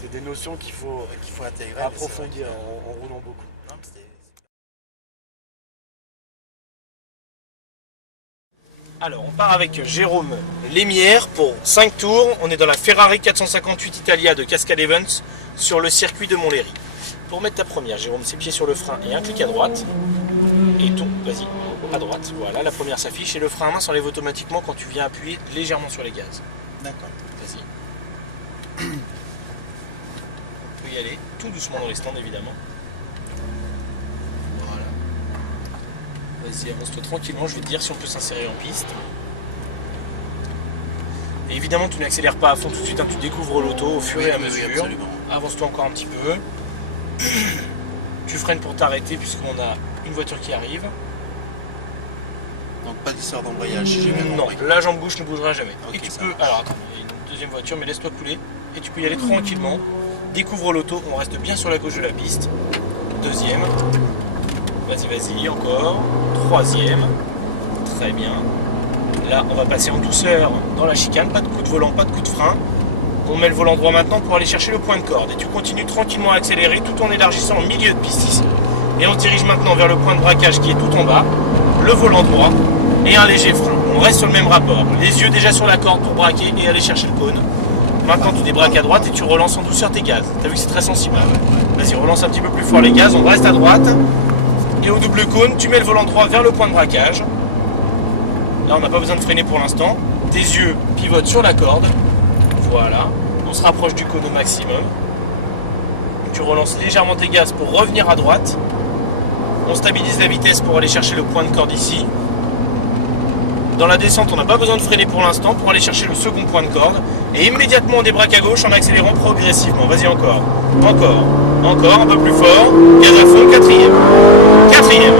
C'est des notions qu'il faut intégrer, approfondir en roulant beaucoup. Non, Alors, on part avec Jérôme Lémière pour 5 tours. On est dans la Ferrari 458 Italia de Cascade Events sur le circuit de Montlhéry. Pour mettre ta première, Jérôme, ses pieds sur le frein et un clic à droite. Et tourne, vas-y, à droite. Voilà, la première s'affiche et le frein à main s'enlève automatiquement quand tu viens appuyer légèrement sur les gaz. d'accord. Vas-y. On peut y aller tout doucement dans les stands, évidemment. Voilà. Vas-y, avance-toi tranquillement, je vais te dire si on peut s'insérer en piste. Et évidemment, tu n'accélères pas à fond tout de suite, hein, tu découvres l'auto au fur et à mesure. Oui, absolument. Avance-toi encore un petit peu. Tu freines pour t'arrêter puisqu'on a une voiture qui arrive. Donc pas d'histoire d'embrayage, si j'ai bien Non, compris. la jambe gauche ne bougera jamais. Ok, Et tu ça peux. marche. Alors attends, il y a une deuxième voiture, mais laisse-toi couler. Et tu peux y aller tranquillement. Découvre l'auto, on reste bien sur la gauche de la piste. Deuxième. Vas-y, vas-y, encore. Troisième. Très bien. Là, on va passer en douceur dans la chicane. Pas de coup de volant, pas de coup de frein. On met le volant droit maintenant pour aller chercher le point de corde. Et tu continues tranquillement à accélérer tout en élargissant au milieu de piste ici. Et on se dirige maintenant vers le point de braquage qui est tout en bas. Le volant droit et un léger frein. On reste sur le même rapport. Les yeux déjà sur la corde pour braquer et aller chercher le cône. Maintenant tu débraques à droite et tu relances en douceur tes gaz. T'as vu que c'est très sensible. Vas-y, relance un petit peu plus fort les gaz. On reste à droite. Et au double cône, tu mets le volant droit vers le point de braquage. Là, on n'a pas besoin de freiner pour l'instant. Tes yeux pivotent sur la corde. Voilà. On se rapproche du cône au maximum. Tu relances légèrement tes gaz pour revenir à droite. On stabilise la vitesse pour aller chercher le point de corde ici. Dans la descente, on n'a pas besoin de freiner pour l'instant pour aller chercher le second point de corde. Et immédiatement, on débraque à gauche en accélérant progressivement. Vas-y, encore. Encore. Encore, un peu plus fort. Gaz à fond, quatrième. Quatrième.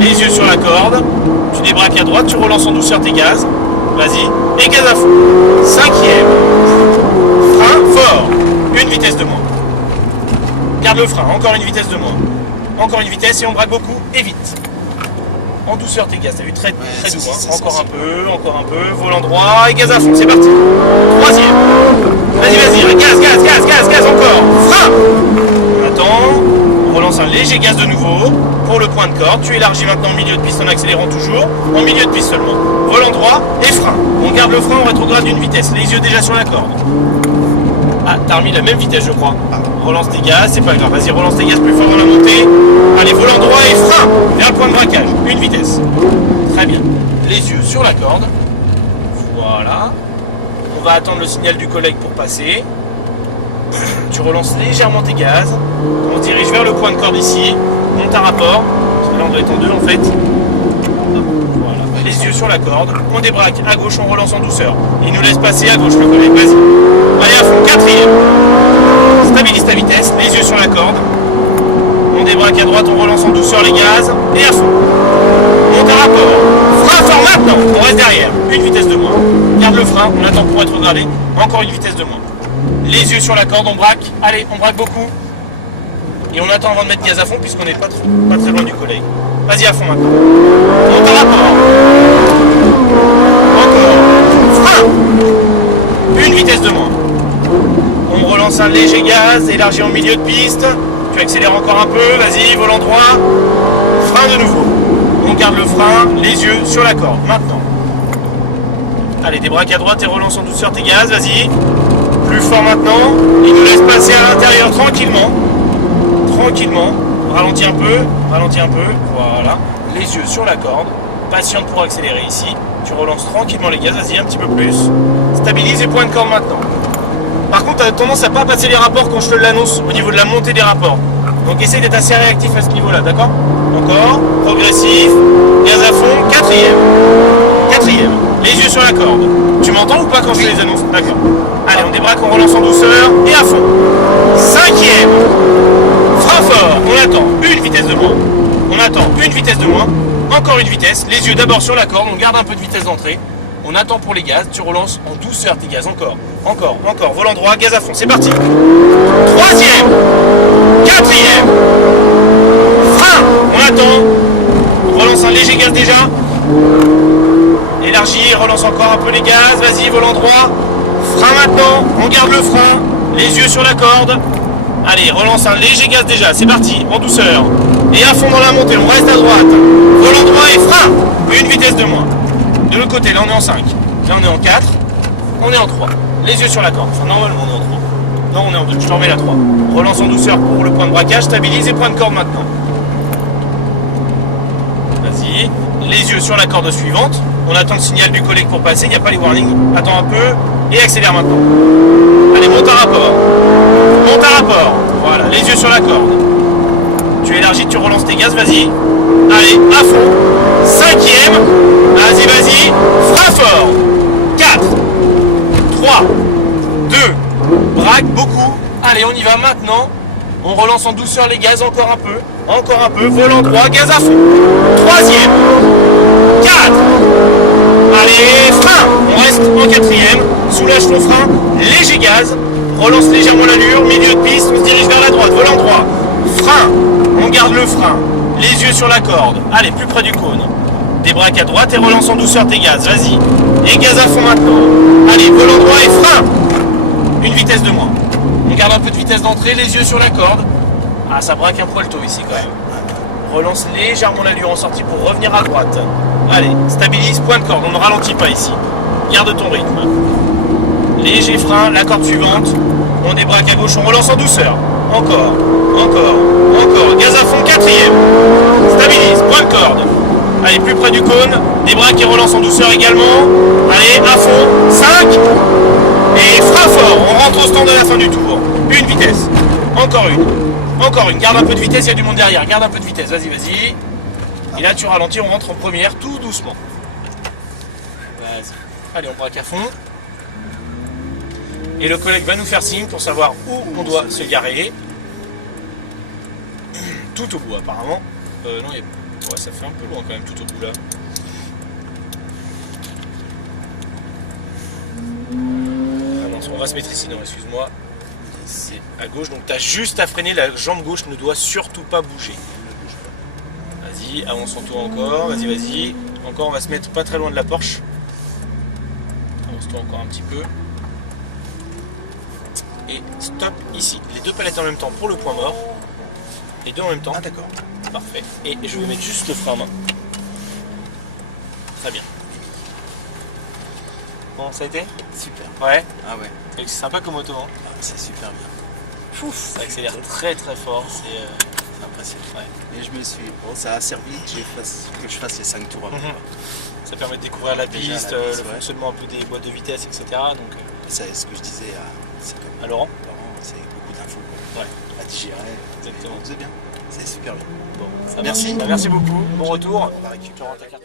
Les yeux sur la corde. Tu débraques à droite, tu relances en douceur tes gaz. Vas-y. Et gaz à fond. Cinquième. Frein fort. Une vitesse de moins. Garde le frein. Encore une vitesse de moins. Encore une vitesse et on braque beaucoup et vite. En douceur tes gaz, t'as vu très doux, hein. Encore un peu, volant droit et gaz à fond, c'est parti. Troisième. Vas-y, gaz, encore. Frein. On attend, on relance un léger gaz de nouveau pour le point de corde. Tu élargis maintenant au milieu de piste en accélérant toujours, en milieu de piste seulement. Volant droit et frein. On garde le frein, on rétrograde d'une vitesse, les yeux déjà sur la corde. Ah, t'as remis la même vitesse je crois. Relance tes gaz, c'est pas grave, vas-y relance tes gaz plus fort dans la montée. Allez, volant droit et frein vers le point de braquage, une vitesse. Très bien, les yeux sur la corde. Voilà. On va attendre le signal du collègue pour passer. Tu relances légèrement tes gaz. On se dirige vers le point de corde ici. Monte un rapport, parce que là on doit être en deux en fait. Voilà. Les yeux sur la corde, on débraque à gauche, on relance en douceur. Il nous laisse passer à gauche le collègue, vas-y. Allez à fond, quatrième. Stabilise ta vitesse, les yeux sur la corde. On débraque à droite, on relance en douceur les gaz. Et à fond. Monte un rapport. Frein fort maintenant, on reste derrière. Une vitesse de moins. Garde le frein, on attend pour être regardé. Encore une vitesse de moins. Les yeux sur la corde, on braque. Allez, on braque beaucoup. Et on attend avant de mettre gaz à fond puisqu'on n'est pas très loin du collègue. Vas-y à fond maintenant. Monte un rapport. Encore. Frein. Une vitesse de moins. On relance un léger gaz, élargi en milieu de piste. Tu accélères encore un peu, vas-y, volant droit. Frein de nouveau. On garde le frein, les yeux sur la corde. Maintenant. Allez, débraque à droite et relance en douceur tes gaz, vas-y. Plus fort maintenant. Il nous laisse passer à l'intérieur tranquillement. Tranquillement. Ralentis un peu, voilà. Les yeux sur la corde. Patiente pour accélérer ici. Tu relances tranquillement les gaz, vas-y, un petit peu plus. Stabilise et point de corde maintenant. Par contre, tu as tendance à pas passer les rapports quand je te l'annonce au niveau de la montée des rapports. Donc essaye d'être assez réactif à ce niveau-là, d'accord? Encore, progressif, gaz à fond, quatrième. Quatrième, les yeux sur la corde. Tu m'entends ou pas quand je te les annonce? D'accord. Allez, on débraque, on relance en douceur et à fond. Cinquième, frein fort, on attend une vitesse de moins. On attend une vitesse de moins. Encore une vitesse, les yeux d'abord sur la corde, on garde un peu de vitesse d'entrée. On attend pour les gaz, tu relances en douceur tes gaz, encore, volant droit, gaz à fond, c'est parti. Troisième, quatrième, frein, on attend, on relance un léger gaz déjà, élargis, relance encore un peu les gaz, vas-y, volant droit, frein maintenant, on garde le frein, Les yeux sur la corde. Allez, relance un léger gaz déjà, c'est parti, en douceur. Et à fond dans la montée, on reste à droite. Volant droit et frein. Une vitesse de moins. De l'autre côté, là on est en 5. Là on est en 4. On est en 3. Les yeux sur la corde. Enfin, normalement on est en 3. Non, on est en 2. Je te remets la 3. Relance en douceur pour le point de braquage. Stabilise et point de corde maintenant. Vas-y. Les yeux sur la corde suivante. On attend le signal du collègue pour passer. Il n'y a pas les warnings. Attends un peu. Et accélère maintenant. Allez, monte à rapport. Monte à rapport. Voilà, les yeux sur la corde. Tu élargis, tu relances tes gaz, vas-y. Allez, à fond. 5e. Vas-y, vas-y. Frein fort. 4, 3, 2. Braque beaucoup. Allez, on y va maintenant. On relance en douceur les gaz, encore un peu. Encore un peu. Volant droit, gaz à fond. 3e. 4. Allez, frein. On reste en 4e. Soulage ton frein. Léger gaz. Relance légèrement l'allure. Milieu de piste. On se dirige vers la droite. Volant droit. Frein. On garde le frein. Les yeux sur la corde. Allez, plus près du cône. Débraque à droite et relance en douceur tes gaz. Vas-y. Et gaz à fond maintenant. Allez, volant droit et frein. Une vitesse de moins. On garde un peu de vitesse d'entrée. Les yeux sur la corde. Ah, ça braque un poil tôt ici quand même. Relance légèrement l'allure en sortie pour revenir à droite. Allez, stabilise, point de corde. On ne ralentit pas ici. Garde ton rythme. Léger frein, la corde suivante. On débraque à gauche, on relance en douceur. Encore, encore, encore. Gaz à fond, 4e. Stabilise, point de corde. Allez, plus près du cône. Débraque et relance en douceur également. Allez, à fond. 5. Et frein fort. On rentre au stand de la fin du tour. Une vitesse. Encore une. Encore une. Garde un peu de vitesse, il y a du monde derrière. Garde un peu de vitesse. Vas-y, vas-y. Et là, tu ralentis, on rentre en première tout doucement. Vas-y. Allez, on braque à fond. Et le collègue va nous faire signe pour savoir où on doit se garer. Tout au bout apparemment. Non, il y a... ouais, ça fait un peu loin quand même tout au bout là. Ah non, on va se mettre ici, non, excuse-moi. C'est à gauche, donc tu as juste à freiner, la jambe gauche ne doit surtout pas bouger. Vas-y, avance ton tour encore, vas-y, vas-y. Encore, on va se mettre pas très loin de la Porsche. Avance-toi encore un petit peu. Et stop ici. Les deux palettes en même temps pour le point mort. Les deux en même temps. Ah d'accord. Parfait. Et je vais mettre juste le frein à main. Très bien. Bon, ça a été? Super. Ouais. Ah ouais. C'est sympa comme auto, hein. Ah, c'est super bien. Pouf, ça accélère très très fort. C'est impressionnant. Ouais. Et je me suis... Bon, ça a servi que je fasse les 5 tours avant. Ça permet de découvrir la Déjà, piste, la piste, le ouais. fonctionnement un peu des boîtes de vitesse, etc. Donc, C'est ce que je disais à Laurent. c'est beaucoup d'infos Ouais. à digérer. Exactement. C'est bien. C'est super bien. Bon, ça Merci. marche. Bah, merci beaucoup. Bon retour. On va récupérer la carte.